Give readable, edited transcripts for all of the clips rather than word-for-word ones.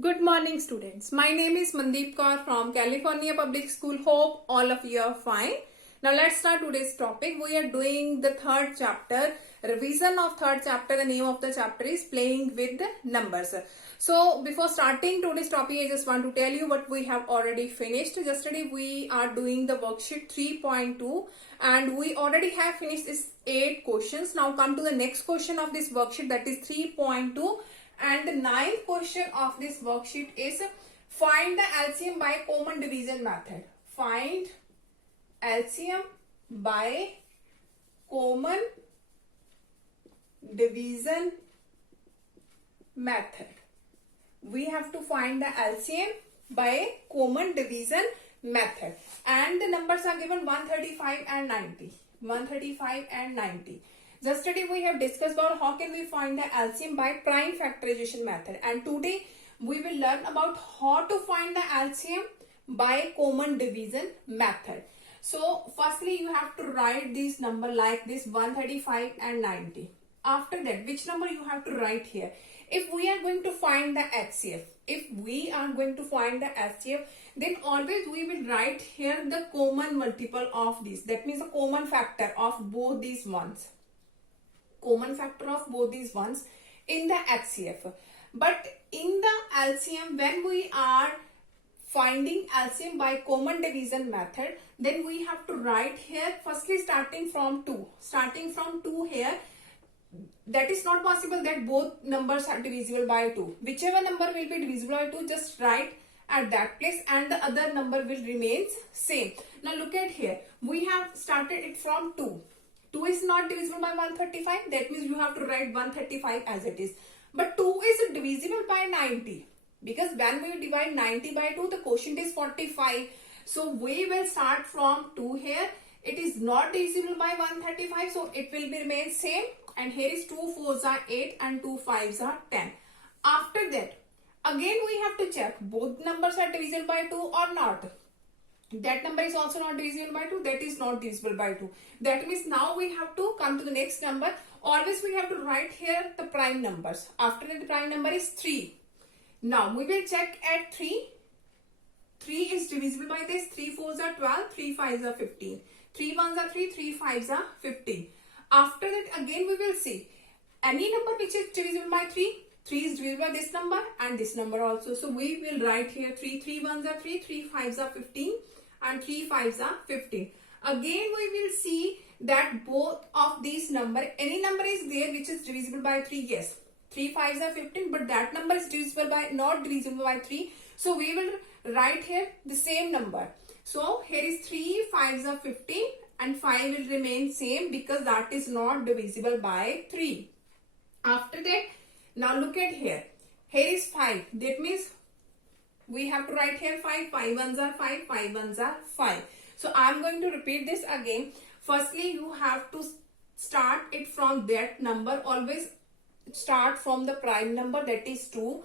Good morning, students. My name is Mandeep Kaur from California Public School. Hope all of you are fine. Now let's start today's topic. We are doing the third chapter, revision of third chapter. The name of the chapter is Playing with the Numbers. So before starting today's topic, I just want to tell you what we have already finished. Yesterday we are doing the worksheet 3.2 and we already have finished this 8 questions. Now come to the next question of this worksheet, that is 3.2. And the ninth question of this worksheet is find the LCM by common division method. Find LCM by common division method. We have to find the LCM by common division method. And the numbers are given 135 and 90. 135 and 90. Yesterday we have discussed about how can we find the LCM by prime factorization method, and today we will learn about how to find the LCM by common division method. So firstly you have to write this number like this, 135 and 90. After that, which number you have to write here? If we are going to find the HCF, then always we will write here the common multiple of this. That means the common factor of both these ones. Common factor of both these ones in the HCF. But in the LCM, when we are finding LCM by common division method, then we have to write here firstly starting from 2. Starting from 2 here, that is not possible that both numbers are divisible by 2. Whichever number will be divisible by 2, just write at that place and the other number will remain same. Now look at here, we have started it from 2. 2 is not divisible by 135. That means you have to write 135 as it is. But 2 is divisible by 90. Because when we divide 90 by 2, the quotient is 45. So we will start from 2 here. It is not divisible by 135. So it will be remain same. And here is 2 4s are 8 and 2 5s are 10. After that, again we have to check both numbers are divisible by 2 or not. That number is also not divisible by 2. That is not divisible by 2. That means now we have to come to the next number. Always we have to write here the prime numbers. After that, the prime number is 3. Now we will check at 3. 3 is divisible by this. 3 4s are 12. 3 5s are 15. 3 1s are 3. 3 5s are 15. After that, again we will see any number which is divisible by 3. 3 is divisible by this number and this number also. So we will write here 3. 3 1s are 3. 3 5s are 15. And 3 5s are 15. Again we will see that both of these number, any number is there which is divisible by 3. Yes, 3 5s are 15, but that number is divisible by, not divisible by 3. So we will write here the same number. So here is 3 5s are 15 and 5 will remain same because that is not divisible by 3. After that, now look at here. Here is 5. That means we have to write here 5. 5 1s are 5. 5 1s are 5. So I am going to repeat this again. Firstly, you have to start it from that number. Always start from the prime number, that is 2.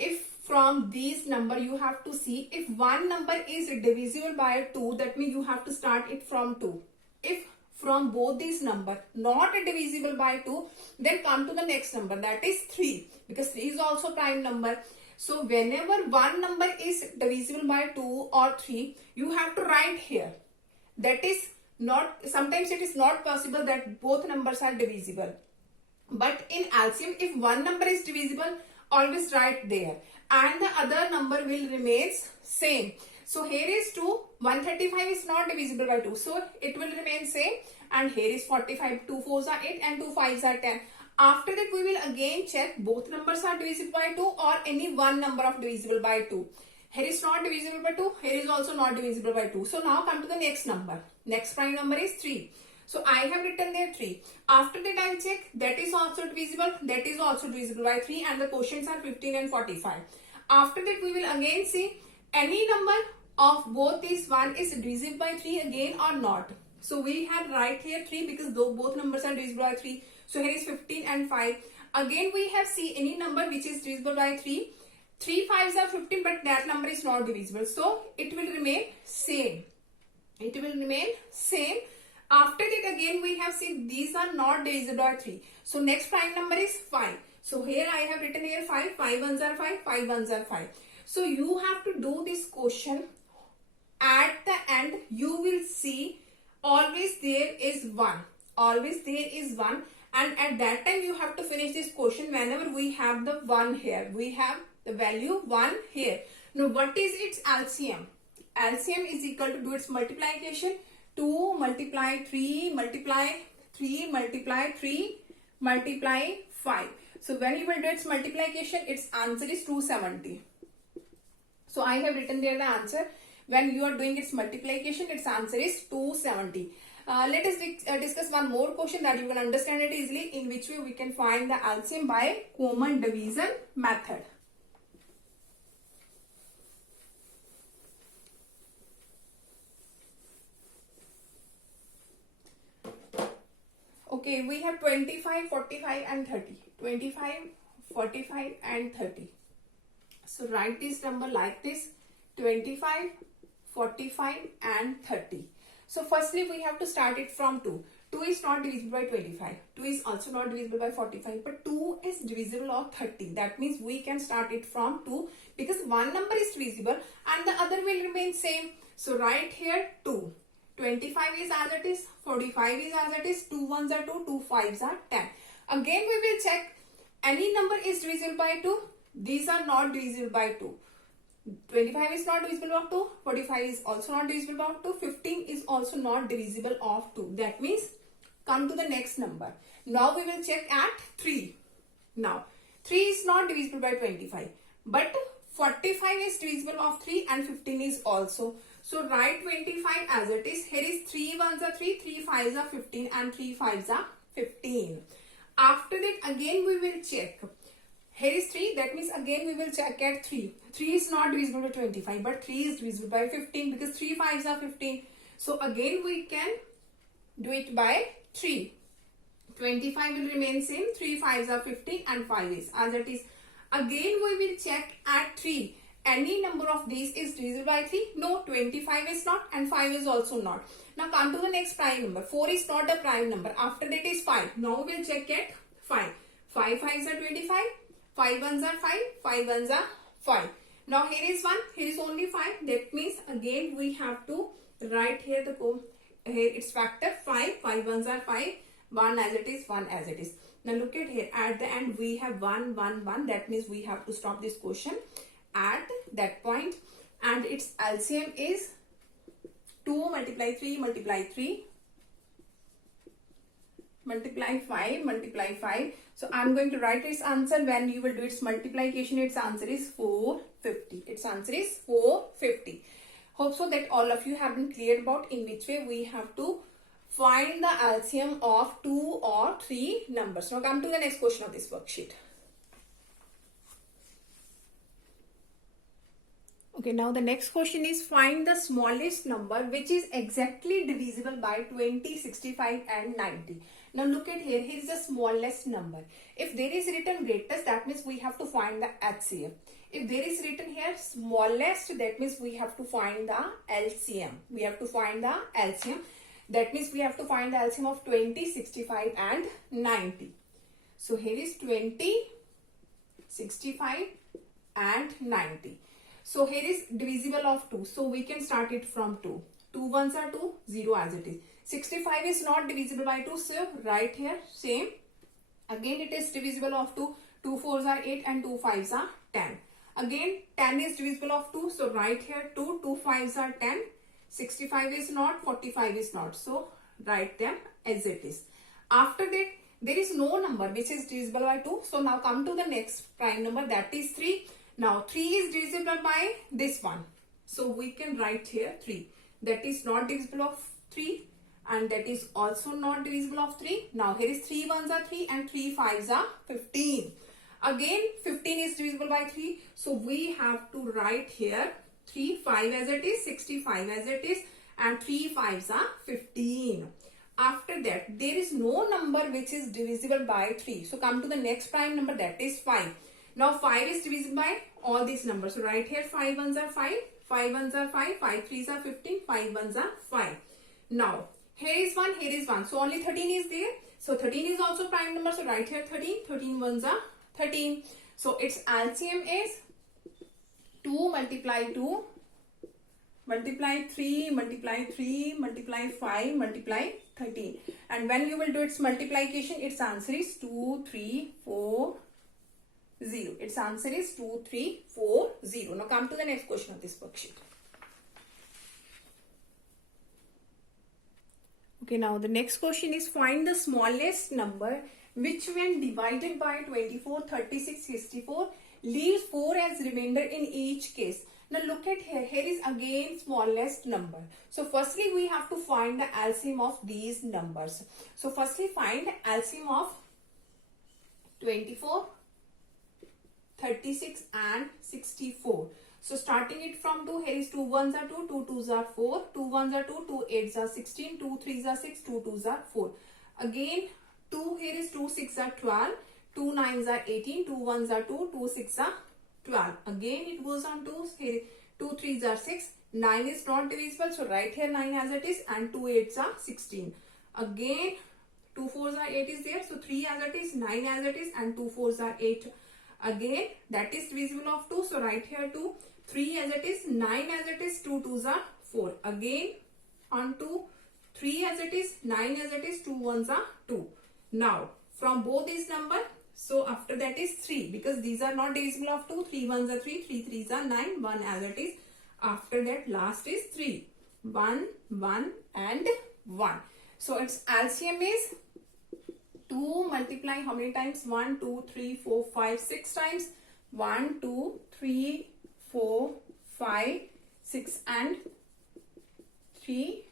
If from these number you have to see if one number is divisible by 2, that means you have to start it from 2. If from both these number not divisible by 2, then come to the next number, that is 3, because 3 is also prime number. So whenever one number is divisible by 2 or 3, you have to write here. That is not, sometimes it is not possible that both numbers are divisible. But in LCM, if one number is divisible, always write there. And the other number will remain same. So here is 2. 135 is not divisible by 2. So it will remain same. And here is 45. 2 4s are 8 and 2 5s are 10. After that, we will again check both numbers are divisible by 2 or any one number of divisible by 2. Here is not divisible by 2. Here is also not divisible by 2. So now come to the next number. Next prime number is 3. So I have written there 3. After that, I will check that is also divisible. That is also divisible by 3 and the quotients are 15 and 45. After that, we will again see any number of both these one is divisible by 3 again or not. So we have write here 3 because both numbers are divisible by 3. So here is 15 and 5. Again we have see any number which is divisible by 3. 3 5s are 15, but that number is not divisible. So it will remain same. It will remain same. After that again we have seen these are not divisible by 3. So next prime number is 5. So here I have written here 5, 5 ones are 5, 5 ones are 5. So you have to do this question. At the end, you will see always there is 1. Always there is 1. And at that time, you have to finish this question whenever we have the 1 here. We have the value 1 here. Now, what is its LCM? LCM is equal to do its multiplication. 2 multiply 3 multiply 3 multiply 3 multiply 5. So when you will do its multiplication, its answer is 270. So I have written there the answer. When you are doing its multiplication, its answer is 270. Let us discuss one more question that you can understand it easily, in which way we can find the LCM by common division method. Okay, we have 25, 45 and 30. 25, 45 and 30. So write this number like this: 25, 45 and 30. So firstly we have to start it from 2. 2 is not divisible by 25. 2 is also not divisible by 45. But 2 is divisible of 30. That means we can start it from 2, because one number is divisible and the other will remain same. So write here 2. 25 is as it is, 45 is as it is, 2 ones are 2, 2 fives are 10. Again we will check any number is divisible by 2. These are not divisible by 2. 25 is not divisible of 2, 45 is also not divisible of 2, 15 is also not divisible of 2. That means come to the next number. Now we will check at 3. Now 3 is not divisible by 25, but 45 is divisible of 3 and 15 is also. So write 25 as it is. Here is 3 ones are 3, 3 fives are 15 and 3 fives are 15. After that again we will check. Here is 3, that means again we will check at 3. 3 is not divisible by 25, but 3 is divisible by 15, because 3 fives are 15. So again we can do it by 3. 25 will remain same, 3 fives are 15 and 5 is as it is. Again we will check at 3. Any number of these is divisible by 3? No, 25 is not and 5 is also not. Now come to the next prime number. 4 is not a prime number. After that is 5. Now we will check at 5. 5 fives are 25. 5 ones are 5, 5 ones are 5. Now here is 1, here is only 5. That means again we have to write here here its factor 5, 5 ones are 5, 1 as it is, 1 as it is. Now look at here, at the end we have 1, 1, 1. That means we have to stop this question at that point. And its LCM is 2 multiply 3 multiply 3 multiply 5 multiply 5. So I'm going to write its answer. When you will do its multiplication, its answer is 450. Its answer is 450. Hope so that all of you have been clear about in which way we have to find the LCM of 2 or 3 numbers. Now come to the next question of this worksheet. Okay, now the next question is find the smallest number which is exactly divisible by 20, 65 and 90. Now look at here, here is the smallest number. If there is written greatest, that means we have to find the HCF. If there is written here smallest, that means we have to find the LCM. We have to find the LCM. That means we have to find the LCM of 20, 65 and 90. So here is 20, 65 and 90. So here is divisible of 2. So we can start it from 2. 2 ones are 2, 0 as it is. 65 is not divisible by 2. So right here same. Again it is divisible of 2. 2 fours are 8 and 2 fives are 10. Again 10 is divisible of 2. So right here 2, 2 fives are 10. 65 is not, 45 is not. So write them as it is. After that there is no number which is divisible by 2. So now come to the next prime number, that is 3. Now 3 is divisible by this one. So we can write here 3. That is not divisible of 3 and that is also not divisible of 3. Now here is 3 ones are 3 and 3 fives are 15. Again 15 is divisible by 3. So we have to write here 3, 5 as it is, 65 as it is and 3 fives are 15. After that there is no number which is divisible by 3. So come to the next prime number, that is 5. Now 5 is divisible by all these numbers. So right here 5 ones are 5, 5 ones are 5, 5 threes are 15, 5 ones are 5. Now here is 1, here is 1. So only 13 is there. So 13 is also prime number. So right here 13, 13 ones are 13. So its LCM is 2 multiply 2 multiply 3 multiply 3 multiply 5 multiply 13. And when you will do its multiplication, its answer is 2, 3, 4, 0. Its answer is 2, 3, 4, 0. Now come to the next question of this worksheet. Okay, now the next question is find the smallest number which when divided by 24, 36, 64 leaves 4 as remainder in each case. Now look at here. Here is again smallest number. So firstly we have to find the LCM of these numbers. So firstly find LCM of 24, 36 and 64. So starting it from 2, here is 2 ones are 2, 2 twos are 4, 2 ones are 2, 2 eights are 16, 2 threes are 6, 2 twos are 4. Again 2, here is 2 6 are 12, 2 nines are 18, 2 ones are 2, 2 6 are 12. Again it goes on to here 2 threes are 6, 9 is not divisible, so write here 9 as it is, and 2 eights are 16. Again 2 fours are 8 is there, so 3 as it is, 9 as it is, and 2 fours are 8. Again that is divisible of 2, so write here 2, 3 as it is, 9 as it is, 2 twos are 4. Again on 2, 3 as it is, 9 as it is, 2 ones are 2. Now from both these number, so after that is 3, because these are not divisible of 2, 3 ones are 3, 3 threes are 9, 1 as it is. After that last is 3, 1, 1 and 1. So its LCM is 2 multiply how many times? 1, 2, 3, 4, 5, 6 times. 1, 2, 3, 4, 5, 6 and 3,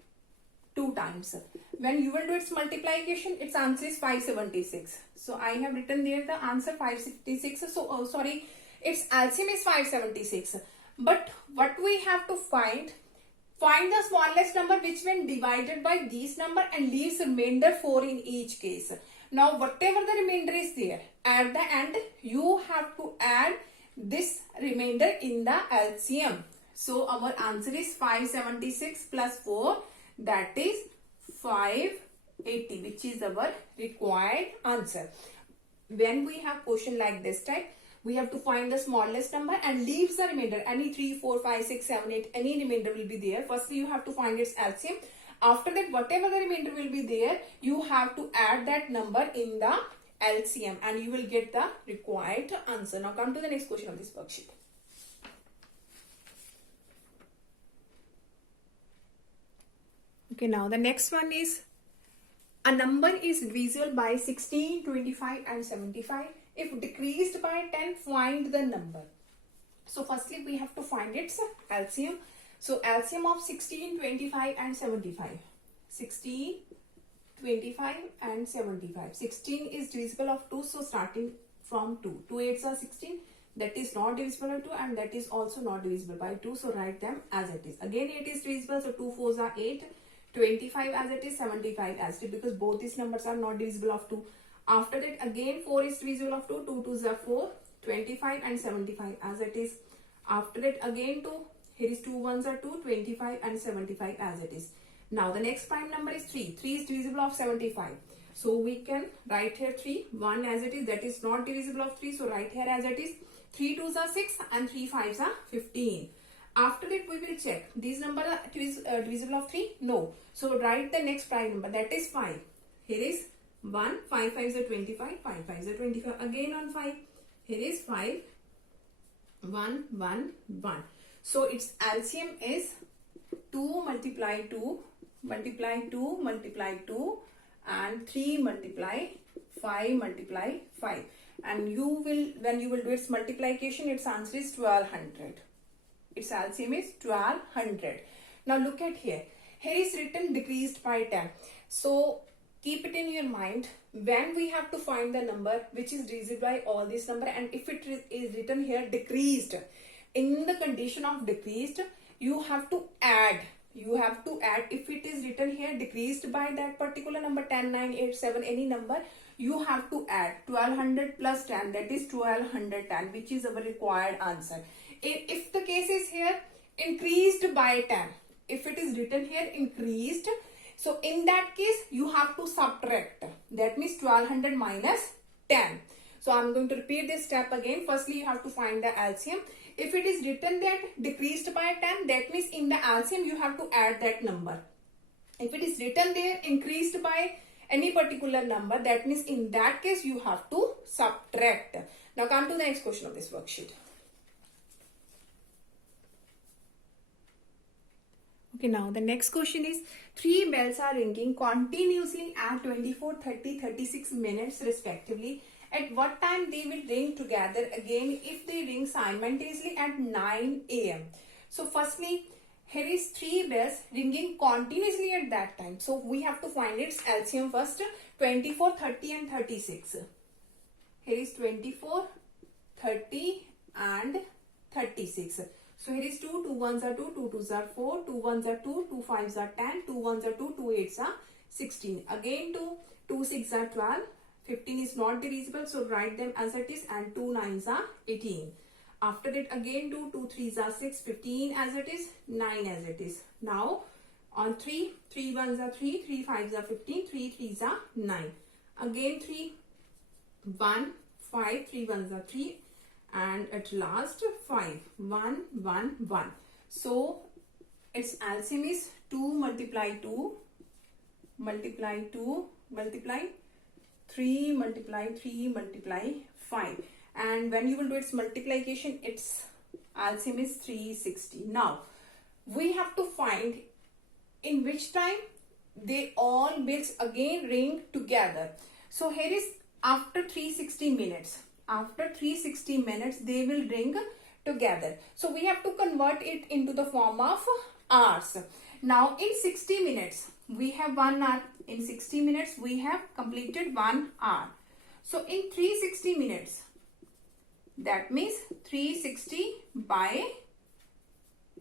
2 times. When you will do its multiplication, its answer is 576. So I have written there the answer 566. So sorry, its LCM is 576. But what we have to find the smallest number which when divided by these number and leaves remainder 4 in each case. Now whatever the remainder is there, at the end you have to add this remainder in the LCM. So our answer is 576 plus 4, that is 580, which is our required answer. When we have question like this type, we have to find the smallest number and leaves the remainder. Any 3, 4, 5, 6, 7, 8, any remainder will be there. Firstly you have to find its LCM. After that, whatever the remainder will be there, you have to add that number in the LCM and you will get the required answer. Now come to the next question of this worksheet. Okay, now the next one is a number is divisible by 16, 25 and 75. If decreased by 10, find the number. So firstly we have to find its LCM. So LCM of 16, 25 and 75. 16, 25 and 75. 16 is divisible of 2, so starting from 2. 2 eights are 16. That is not divisible by 2 and that is also not divisible by 2. So write them as it is. Again 8 is divisible, so 2 fours are 8. 25 as it is, 75 as it is, because both these numbers are not divisible of 2. After that again 4 is divisible of 2. 2 twos are 4. 25 and 75 as it is. After that again 2. Here is 2 ones are 2, 25 and 75 as it is. Now the next prime number is 3. 3 is divisible of 75. So we can write here 3, 1 as it is, that is not divisible of 3. So write here as it is. 3 twos are 6 and 3 fives are 15. After that we will check. These numbers are divisible of 3? No. So write the next prime number, that is 5. Here is 1, 5 fives are 25, 5 fives are 25. Again on 5. Here is 5, 1, 1, 1. So its LCM is 2 multiply 2 multiply 2 multiply 2 and 3 multiply 5 multiply 5. And you will, when you will do its multiplication, its answer is 1200. Its LCM is 1200. Now look at here. Here is written decreased by 10. So keep it in your mind when we have to find the number which is divisible by all these number, and if it is written here decreased, in the condition of decreased, you have to add. If it is written here decreased by that particular number 10, 9, 8, 7, any number, you have to add 1200 plus 10, that is 1210, which is our required answer. If the case is here increased by 10, if it is written here increased, so in that case you have to subtract. That means 1200 minus 10. So I'm going to repeat this step again. Firstly, you have to find the LCM. If it is written that decreased by 10, that means in the LCM you have to add that number. If it is written there increased by any particular number, that means in that case you have to subtract. Now come to the next question of this worksheet. Okay, now the next question is 3 bells are ringing continuously at 24, 30, 36 minutes respectively. At what time they will ring together again if they ring simultaneously at 9 a.m. So firstly, here is 3 bells ringing continuously at that time. So we have to find its LCM first. 24, 30 and 36. Here is 24, 30 and 36. So here is 2, 2 ones are 2, 2 twos are 4, 2 ones are 2, 2 fives are 10, 2 ones are 2, 2 eights are 16. Again 2, 2 six are 12, 15 is not divisible, so write them as it is, and 2 nines are 18. After that again 2, 2 threes are 6, 15 as it is, 9 as it is. Now on 3, 3 ones are 3, 3 fives are 15, 3 threes are 9. Again 3, 1, 5, 3 ones are 3. And at last 5, 1, 1, 1. So its LCM is 2 multiply 2 multiply 2 multiply 3 multiply 3 multiply 5. And when you will do its multiplication, its LCM is 360. Now we have to find in which time they all bells again ring together. So here is after 360 minutes. After 360 minutes, they will ring together. So we have to convert it into the form of hours. Now in 60 minutes, we have 1 hour. In 60 minutes, we have completed 1 hour. So in 360 minutes, that means 360 by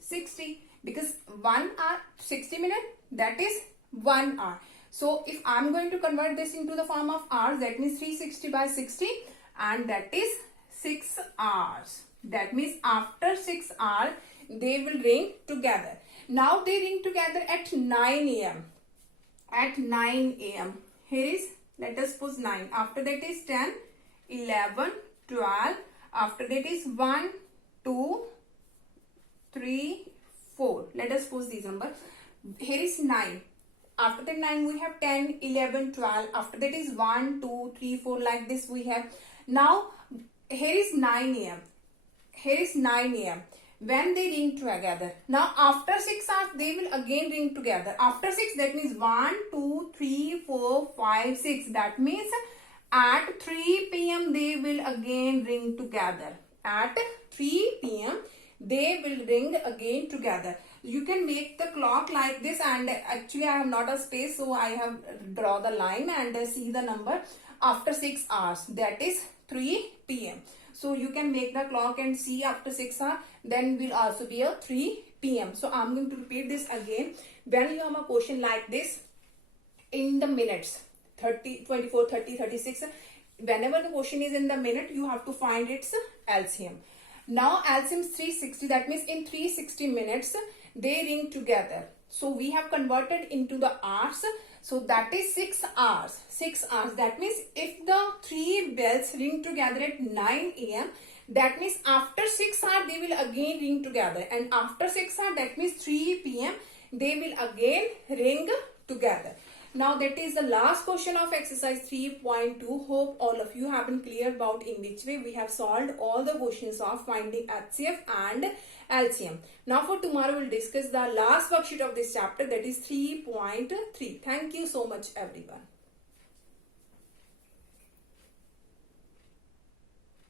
60. Because 1 hour, 60 minutes, that is 1 hour. So if I am going to convert this into the form of hours, that means 360 by 60. And that is 6 hours. That means after 6 hours, they will ring together. Now they ring together at 9 a.m. At 9 a.m. Here is, let us suppose 9. After that is 10, 11, 12. After that is 1, 2, 3, 4. Let us suppose these numbers. Here is 9. After that 9 we have 10, 11, 12. After that is 1, 2, 3, 4, like this we have. Now here is 9 a.m. Here is 9 a.m. when they ring together. Now after 6 hours they will again ring together. After 6, that means 1, 2, 3, 4, 5, 6. That means at 3 p.m. they will again ring together. At 3 p.m. they will ring again together. You can make the clock like this, and actually I have not a space, so I have draw the line and see the number after 6 hours, that is 3 p.m. So you can make the clock and see after 6 hours, then will also be a 3 p.m. So I'm going to repeat this again. When you have a question like this in the minutes, 30, 24, 30, 36, whenever the question is in the minute, you have to find its LCM. Now LCM is 360, that means in 360 minutes they ring together. So we have converted into the hours. So that is 6 hours. 6 hours. That means if the 3 bells ring together at 9 a.m., that means after 6 hours they will again ring together. And after 6 hours, that means 3 p.m. they will again ring together. Now that is the last question of exercise 3.2. Hope all of you have been clear about in which way we have solved all the questions of finding HCF and LCM. Now for tomorrow we'll discuss the last worksheet of this chapter, that is 3.3. Thank you so much everyone.